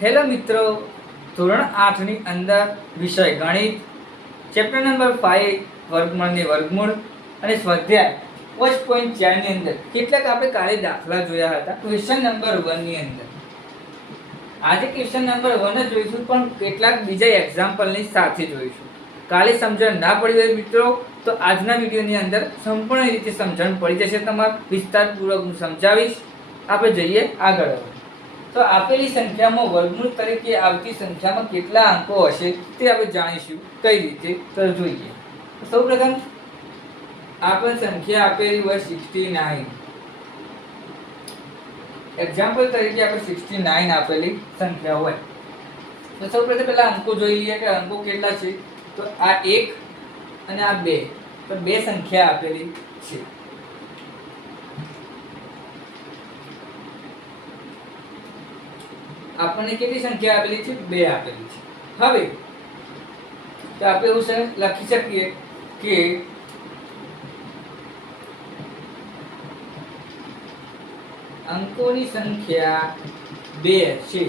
Hello મિત્રો, ધોરણ 8 ની અંદર વિષય ગણિત ચેપ્ટર નંબર 5 વર્ગમૂળની વર્ગમૂળ અને સ્વાધ્યાય 5.4 ની અંદર કેટલાક આપણે કાલે દાખલા જોયા હતા. ક્વેશ્ચન નંબર 1 ની અંદર આજે ક્વેશ્ચન નંબર 1 જ જોઈશું, પણ કેટલાક બીજા એક્ઝામ્પલની સાથે જોઈશું. કાલે સમજણ ના પડી હોય મિત્રો તો આજના વિડીયોની અંદર સંપૂર્ણ રીતે સમજણ પડી જશે. તમારે વિસ્તારપૂર્વક હું સમજાવીશ. આપણે જઈએ આગળ. તો આપેલી સંખ્યામાં વર્ગમૂળ તરીકે આવતી સંખ્યામાં કેટલા અંકો હશે તે આપણે જાણીશું. કઈ રીતે તો જોઈએ. સૌપ્રથમ આપણે સંખ્યા આપેલી હોય 69. એક્ઝામ્પલ તરીકે આપણે 69 આપેલી સંખ્યા હોય તો સૌપ્રથમ પહેલા અંકો જોઈ લઈએ કે અંકો કેટલા છે. તો આ 1 અને આ 2, તો બે સંખ્યા આપેલી છે. આપણને કેટલી સંખ્યા આપેલી છે? 2 આપેલી છે. હવે તો આપણે એવું લખી શકીએ કે અંકોની સંખ્યા 2 છે.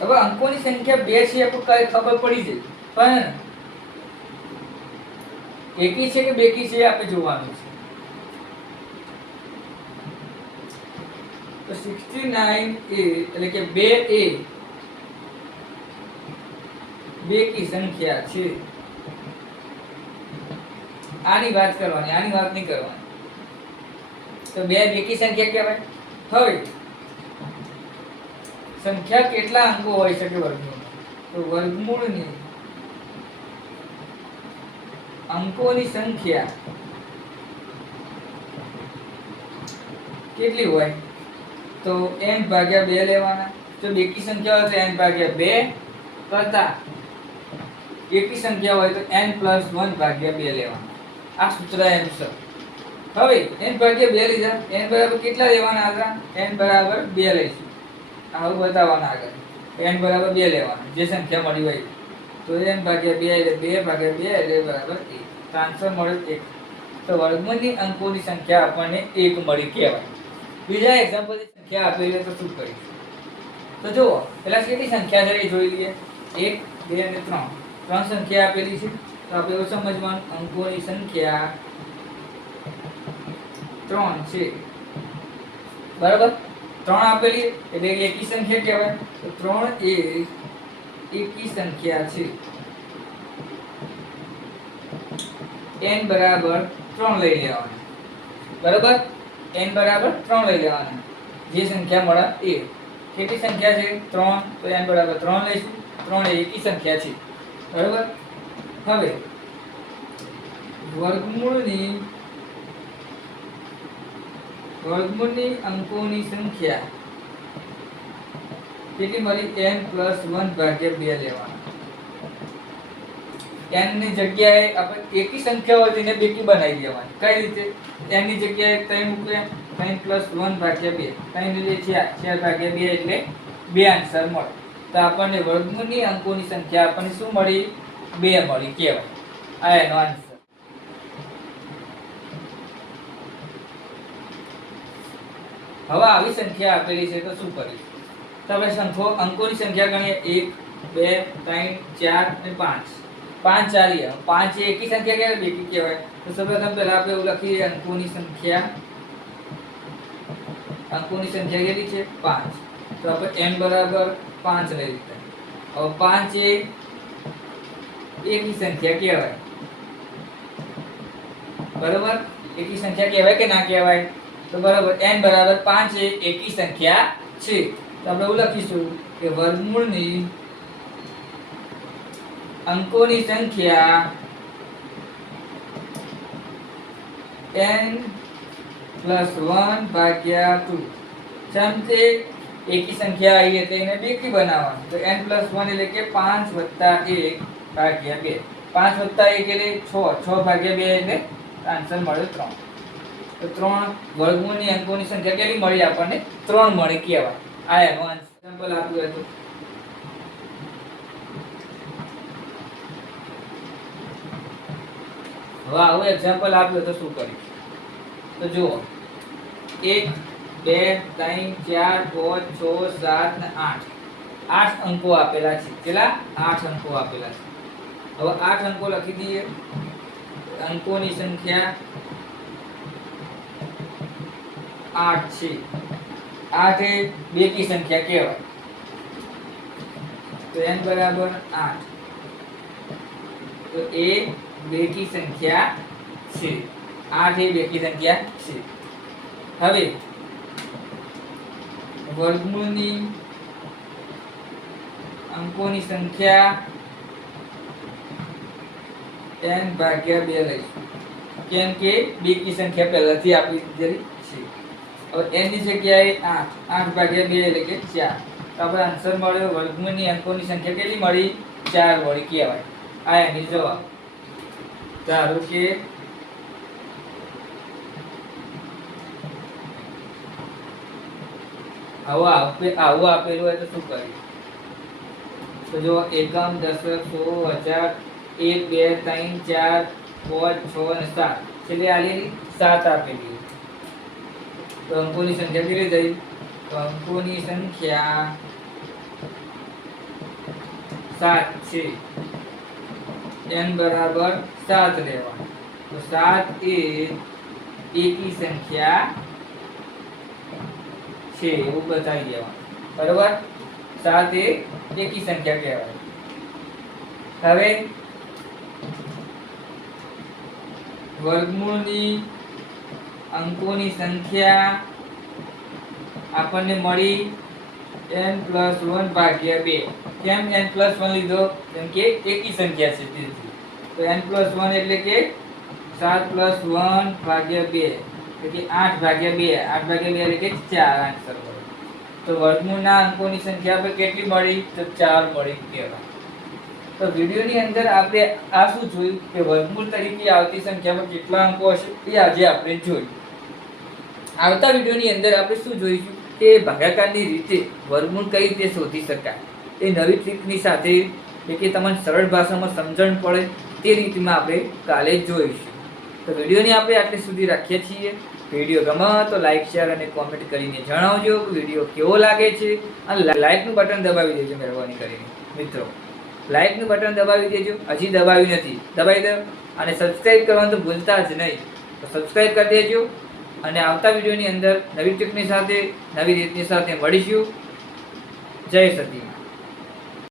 હવે અંકોની સંખ્યા 2 છે આપણે ખબર પડી જાય, પણ એકી છે કે બેકી છે આપણે જોવાનું છે. તો 69 એટલે કે 2 એ બેકી સંખ્યા છે. આની વાત કરવાની, આની વાત નહીં કરવાની. તો 2 બેકી સંખ્યા કહેવાય. હવે સંખ્યા કેટલા અંકો હોઈ શકે વર્ગમૂળમાં? તો વર્ગમૂળની અંકોની સંખ્યા કેટલી હોય? તો n ભાગ્યા 2 લેવાના. જો બેકી સંખ્યા હોય તો n ભાગ્યા 2 કરતા એકી સંખ્યા હોય તો n + 1 ભાગ્યા 2 લેવાના. આ સૂત્ર એમ છે. હવે n ભાગ્યા 2 લીધા, n બરાબર કેટલા લેવાના હતા? n બરાબર 2 લઈશું. આવું બતાવવાના આગળ. n બરાબર 2 લેવાના, જે સંખ્યા મળી હોય. તો n ભાગ્યા 2 એટલે 2 ભાગ્યા 2 એટલે બરાબર 1. તો આન્સર મળે 1. તો વર્ગમૂળની અંકોની સંખ્યા આપણને 1 મળી કહેવાય. બીજા એક્ઝામ્પલની સંખ્યા આપેલી તો શું કરીશું? તો જુઓ, પહેલા કેટલી સંખ્યા છે એ જોઈ લઈએ. 1, 2 અને 3. 3 સંખ્યા આપેલી છે. તો આપણે એવું સમજવાનું અંકોની સંખ્યા 3 છે. બરાબર? 3 આપેલી એટલે એકી સંખ્યા કહેવાય. તો 3 એ એકી સંખ્યા છે. n બરાબર 3 લઈ લેવાના. બરાબર? n બરાબર 3 લઈ લેવાના. જે સંખ્યા મળે એ. કેટલી સંખ્યા છે? 3. તો n બરાબર 3 લઈશું. 3 એ એકી સંખ્યા છે. બરાબર? હવે વર્ગમૂળની અંકોની સંખ્યા કેટલી મળી? n + 1 ભાગ્યા 2 લેવાના. n ની જગ્યાએ આપણે એકી સંખ્યા હોય તેને બેકી બનાવી દેવાની. કઈ રીતે? n ની જગ્યાએ 3 મૂકીએ, 3 + 1 ભાગ્યા 2. 3 એટલે 4 ભાગ્યા 2 એટલે 2 આન્સર મળે. તો આપણને વર્ગમૂળની અંકોની સંખ્યા આપણને શું મળી? 2 મળી કહેવાય. આ એનો આન્સર. હવે આવી સંખ્યા આપેલી છે તો શું કરીશું? તો આપણે અંકોની સંખ્યા ગણીએ. 1, 2, 3, 4 અને 5. 5 ચાલીએ. 5 એ એકી સંખ્યા કહેવાય, બેકી કહેવાય. તો સૌપ્રથમ પહેલા આપણે એવું લખીએ અંકોની સંખ્યા કેટલી છે? 5. તો આપણે n બરાબર 5 લઈ લીધા. હવે 5 એ એકી સંખ્યા કહેવાય. બરાબર? એકી સંખ્યા કહેવાય કે ના કહેવાય? તો બરાબર, n બરાબર 5 એ એકી સંખ્યા છે. તો આપણે એવું લખીશું કે વર્ગમૂળની અંકોની સંખ્યા n + 1 ભાગ્યા 2. જેમ કે એકી સંખ્યા આવી એટલે એને બેકી બનાવવાની. તો n + 1 એટલે કે 5 + 1 ભાગ્યા 2. 5 + 1 એટલે 6. 6 ભાગ્યા 2 એટલે આન્સર મળે 3. તો 3 વર્ગમૂળની અંકોની સંખ્યા કેટલી મળી આપણને? 3 મળી કહેવાય. આ એનો આન્સર. એક્ઝામ્પલ આપ્યું હતું. હવે આવું એક્ઝામ્પલ આપ્યું તો શું કરીશું? તો જુઓ, 1, 2, 3, 4, 5, 6, 7 ને 8. 8 અંકો આપેલા છે. કેટલા? 8 અંકો આપેલા છે. હવે 8 અંકો લખી દઈએ. અંકોની સંખ્યા 8 છે. 8 એ બેકી સંખ્યા કહેવાય. તો n બરાબર 8. તો એ બેકી સંખ્યા છે. 8 એ બેકી સંખ્યા છે. હવે વર્ગમૂળની અંકોની સંખ્યા n ભાગ્યા 2 લઈશું, કેમ કે બેકી સંખ્યા પહેલાથી આપી દીધેલી છે. હવે n ની જગ્યાએ 8 ભાગ્યા 2 એટલે કે 4. તો આપણે આન્સર મળ્યો વર્ગમૂળની અંકોની સંખ્યા કેટલી મળી? 4 મળી કહેવાય. આ એની જવાબ. ધારો કે આવું આપેલું હોય તો શું કરીએ? તો જો એકમ, દશક, સો, હજાર, 1 2 3 4 5 6 અને 7 છેલ્લે આલેલી 7 આપેલી. તો અંકોની સંખ્યા કેટલી થઈ? તો અંકોની સંખ્યા 7 છે. n બરાબર 7 લેવાનું. તો 7 એ એકી સંખ્યા છે એવું બતાવી દેવાનું. બરોબર? 7 એ એકી સંખ્યા કહેવાય. હવે વર્ગમૂળની અંકોની સંખ્યા આપણને મળી n + 1 ભાગ્યા 2. કેમ n + 1 લીધો? કેમ કે એકી સંખ્યા છે તેથી. તો n + 1 એટલે કે 7 + 1 ભાગ્યા 2 એટલે કે 8 ભાગ્યા 2. 8 ભાગ્યા 2 એટલે કે 4 આન્સર મળે. તો વર્ગમૂળના અંકોની સંખ્યા આપણે કેટલી મળી? તો 4 મળી કહેવાય. તો વિડિયોની અંદર આપણે આ શું જોયું કે વર્ગમૂળ તરીકે આવતી સંખ્યામાં કેટલા અંકો હશે એ આજે આપણે જોયું. આવતા વિડિયોની અંદર આપણે શું જોઈશું કે ભાગાકારની રીતે વર્ગમૂળ કઈ રીતે શોધી શકાય એ નવી ટ્રીકની સાથે, કે તમને સરળ ભાષામાં સમજણ પડે તે રીતમાં આપણે કાલે જોઈશું. તો વિડિયોની આપણે આટલે સુધી રાખીએ છીએ. વિડિયો ગમે તો લાઈક, શેર અને કોમેન્ટ કરીને જણાવજો કે વિડિયો કેવો લાગે છે. અને લાઈકનું બટન દબાવી દેજો મહેરબાની કરીને. મિત્રો લાઈકનું બટન દબાવી દેજો. હજી દબાવ્યું નથી, દબાવી દો. અને સબસ્ક્રાઇબ કરવાનું તો ભૂલતા જ નહીં. તો સબસ્ક્રાઇબ કરી દેજો. અને આવતા વિડિયોની અંદર નવી ટ્રીકની સાથે, નવી રીતની સાથે મળીશું. જય સતી.